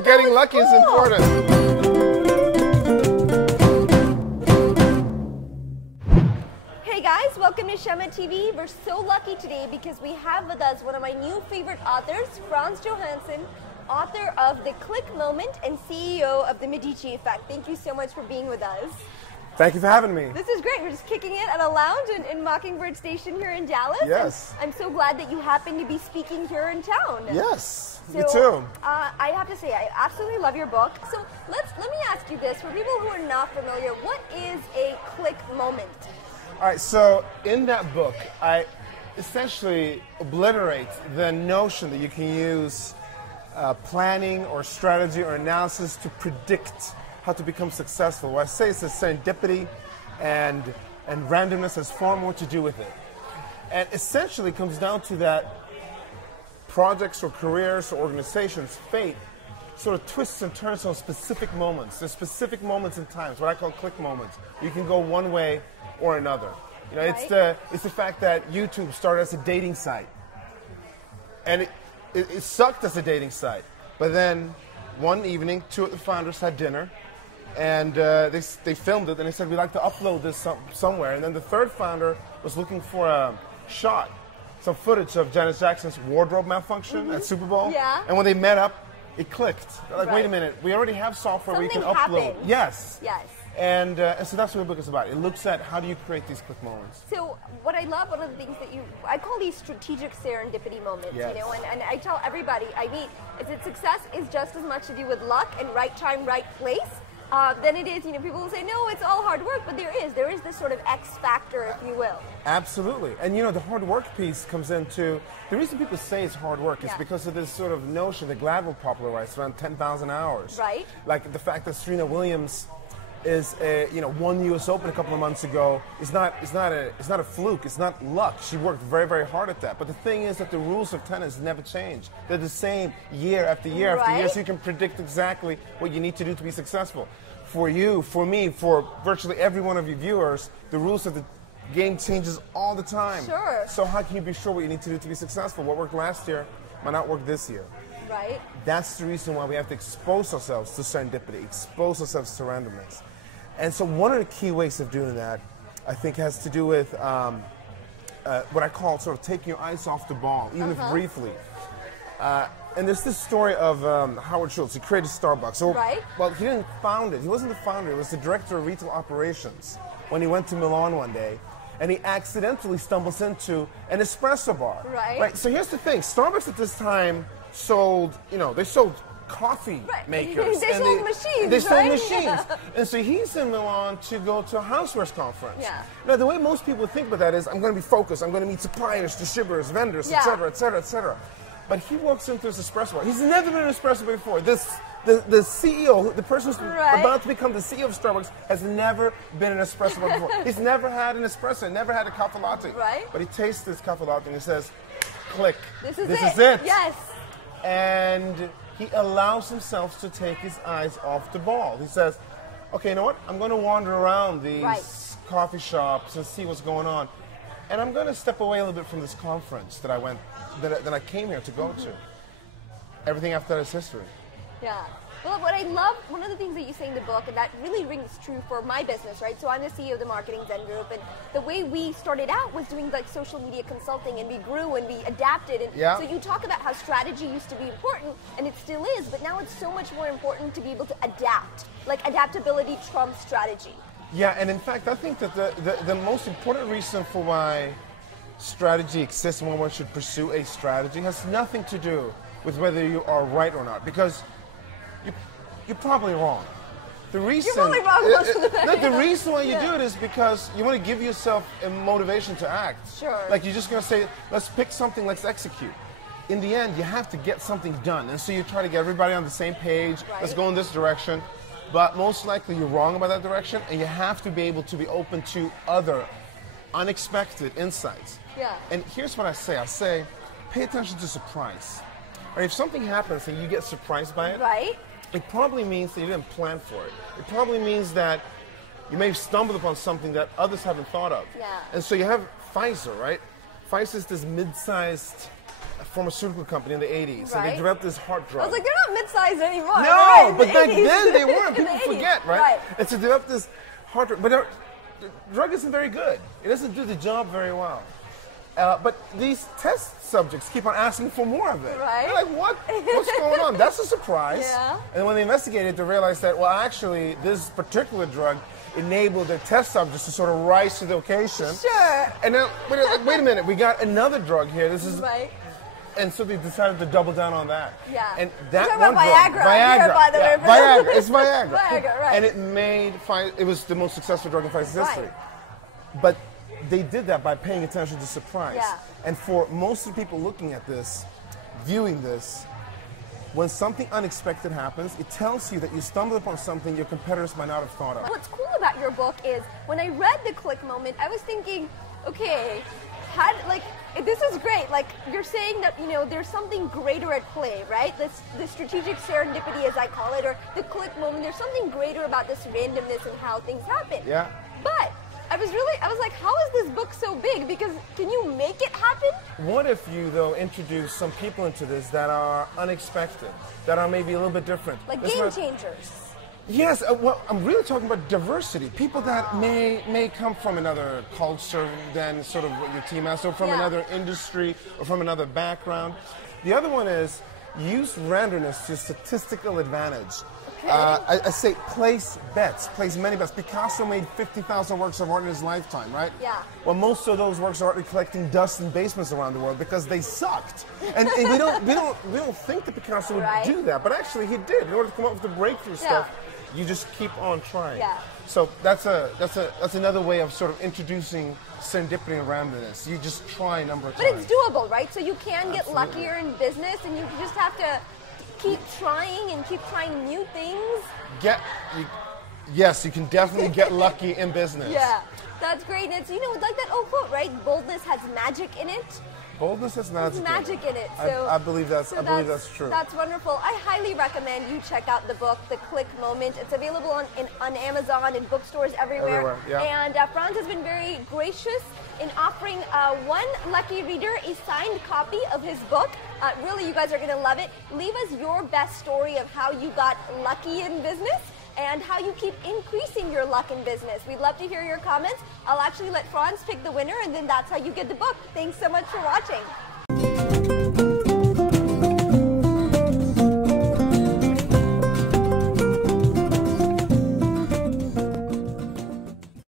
but getting lucky is important. Hey guys, welcome to Shama TV. We're so lucky today because we have with us one of my new favorite authors, Frans Johansson, author of The Click Moment and CEO of The Medici Effect. Thank you so much for being with us. Thank you for having me. This is great. We're just kicking it at a lounge in Mockingbird Station here in Dallas. Yes. And I'm so glad that you happen to be speaking here in town. Yes, so, me too. I have to say, I absolutely love your book. So let me ask you this. For people who are not familiar, what is a click moment? All right, so in that book, I essentially obliterate the notion that you can use planning or strategy or analysis to predict how to become successful. What I say is that serendipity and randomness has far more to do with it. And essentially it comes down to that projects or careers or organizations, fate, sort of twists and turns on specific moments. There's specific moments in times, what I call click moments. You can go one way or another. You know, right. it's the fact that YouTube started as a dating site. And it sucked as a dating site. But then one evening, two of the founders had dinner, and they filmed it, and they said, we'd like to upload this somewhere. And then the third founder was looking for a shot, some footage of Janet Jackson's wardrobe malfunction at Super Bowl. Yeah. And when they met up, it clicked. They're like, right. wait a minute, we already have software where you can upload. Happened. Yes. Yes. And so that's what the book is about. It looks at how do you create these click moments. So what I love, one of the things that I call these strategic serendipity moments, yes. you know, and I tell everybody I meet, is that success is just as much to do with luck and right time, right place, than it is, you know, people will say, no, it's all hard work, but there is this sort of X factor, if you will. Absolutely. And you know, the hard work piece comes into, the reason people say it's hard work is because of this sort of notion that Gladwell popularized around 10,000 hours. Right. Like the fact that Serena Williams is won U.S. Open a couple of months ago. It's not a fluke. It's not luck. She worked very, very hard at that. But the thing is that the rules of tennis never change. They're the same year after year after year. So you can predict exactly what you need to do to be successful. For you, for me, for virtually every one of your viewers, the rules of the game changes all the time. Sure. So how can you be sure what you need to do to be successful? What worked last year might not work this year. Right. That's the reason why we have to expose ourselves to serendipity, expose ourselves to randomness. And so one of the key ways of doing that, I think, has to do with what I call sort of taking your eyes off the ball, even if briefly. And there's this story of Howard Schultz. He created Starbucks. So, well, he didn't found it. He wasn't the founder. He was the director of retail operations when he went to Milan one day. And he accidentally stumbles into an espresso bar. Right. So here's the thing. Starbucks at this time sold, they sold coffee makers. They sold machines. They sold machines. And so he's in Milan to go to a housewares conference. Yeah. Now, the way most people think about that is, I'm going to be focused. I'm going to meet suppliers, distributors, vendors, et cetera, et cetera, et cetera. But he walks into this espresso bar. He's never been in an espresso bar before. The CEO, the person who's about to become the CEO of Starbucks, has never been in an espresso bar before. He's never had an espresso, never had a caffè latte. But he tastes this caffè latte and he says, click. This is it. Yes. And he allows himself to take his eyes off the ball. He says, okay, you know what? I'm going to wander around these coffee shops and see what's going on. And I'm going to step away a little bit from this conference that I came here to go to. Everything after that is history. Yeah. Well, what I love, one of the things that you say in the book, and that really rings true for my business, right? So I'm the CEO of the Marketing Zen Group, and the way we started out was doing like social media consulting, and we grew and we adapted. And so you talk about how strategy used to be important, and it still is, but now it's so much more important to be able to adapt. Like adaptability trumps strategy. Yeah, and in fact, I think that the most important reason for why strategy exists and why one should pursue a strategy has nothing to do with whether you are right or not, because you're probably wrong. The reason, you're probably wrong most of the time. The reason why you do it is because you want to give yourself a motivation to act. Sure. Like you're just going to say, let's pick something, let's execute. In the end, you have to get something done. And so you try to get everybody on the same page. Let's go in this direction. But most likely you're wrong about that direction, and you have to be able to be open to other unexpected insights. Yeah. And here's what I say. I say, pay attention to surprise. Or if something happens and you get surprised by it, it probably means that you didn't plan for it. It probably means that you may have stumbled upon something that others haven't thought of. Yeah. And so you have Pfizer, right? Pfizer is this mid-sized pharmaceutical company in the 80s, and Right. they developed this heart drug. I was like, they're not mid-sized anymore. They're No, right in but the back 80s. then they weren't. In People the 80s. forget, right? Right. And so they developed this heart drug, but the drug isn't very good. It doesn't do the job very well. But these test subjects keep on asking for more of it. Right. They're like, what's going on? That's a surprise. Yeah. And when they investigated, they realized that, well, actually, this particular drug enabled the test subjects to sort of rise to the occasion. Sure. And then, wait a minute, we got another drug here. This is Right. And so they decided to double down on that. Yeah. And You're that talking one about drug, Viagra here, by the way. Viagra. It's Viagra. Viagra, right. And it made it was the most successful drug in Pfizer's history. Right. But they did that by paying attention to surprise. Yeah. And for most of the people looking at this, viewing this, when something unexpected happens, it tells you that you stumbled upon something your competitors might not have thought of. What's cool about your book is when I read the click moment, I was thinking, okay, this is great. Like, you're saying that, there's something greater at play, right? The strategic serendipity, as I call it, or the click moment. There's something greater about this randomness and how things happen. Yeah. But I was like, how is this book so big? Because can you make it happen? What if you, though, introduce some people into this that are unexpected, that are maybe a little bit different? Like game changers. Yes, well, I'm really talking about diversity. People that may come from another culture than sort of what your team has, or from another industry, or from another background. The other one is use randomness to statistical advantage. Okay. I say place bets, place many bets. Picasso made 50,000 works of art in his lifetime, right? Yeah. Well, most of those works of art are collecting dust in basements around the world because they sucked. And we don't think that Picasso would Right. do that, but actually he did. In order to come up with the breakthrough stuff, you just keep on trying. Yeah. So that's another way of sort of introducing serendipity and randomness. You just try a number of times. But it's doable, right? So you can get Absolutely. luckier in business, and you just have to keep trying and keep trying new things. Yes, you can definitely get lucky in business. Yeah, that's great. And it's, like that old quote, right? Boldness has magic in it. Boldness has magic. There's magic in it. So I believe that's true. That's wonderful. I highly recommend you check out the book, The Click Moment. It's available on Amazon and bookstores everywhere. Yeah. And Frans has been very gracious in offering one lucky reader a signed copy of his book. Really, you guys are going to love it. Leave us your best story of how you got lucky in business and how you keep increasing your luck in business. We'd love to hear your comments. I'll actually let Frans pick the winner, and then that's how you get the book. Thanks so much for watching.